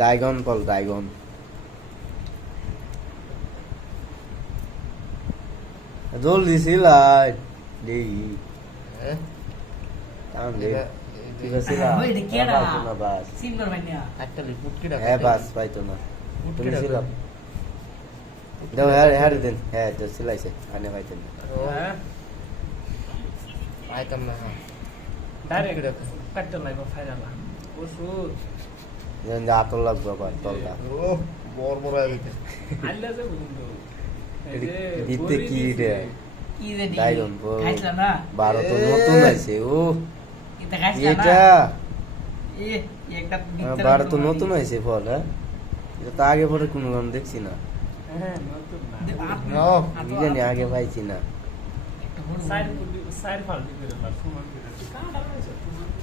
ডাইগন ফল ডাইগন জলদি সিলাই দেই তাহলে কি বসিলা ওই এটা কি রা না বাস সিমলার ভাইয়া একটা লিকুইড কি হ্যাঁ বাস পাইতো না তুমি ছিল দাও হ্যাঁ হ্যাঁ দেন হ্যাঁ তো সিলাইছে আনে পাইতেন না হ্যাঁ আইতাম না ডাইরেক্ট কাটতে লাগবে ফাইনাল ওষুধ যেন আতল লাগবে আবার তলটা ও বড় বড় আইতে আল্লাহ যে বন্ধু এই যে দিতে কি রে কি রে ডাইগন খাইছলা না 12 তো নতুন আছে ও এটা খাইছলা না এটা এ একটা 12 তো নতুন হয়েছে ফল হ্যাঁ এটা তো আগে পরে কোনো গান দেখছি না হ্যাঁ নতুন না ও কি জানি আগে পাইছি না একটা হলো সাইড ফাল দিবে না সুমান দিবে কাটা হয়েছে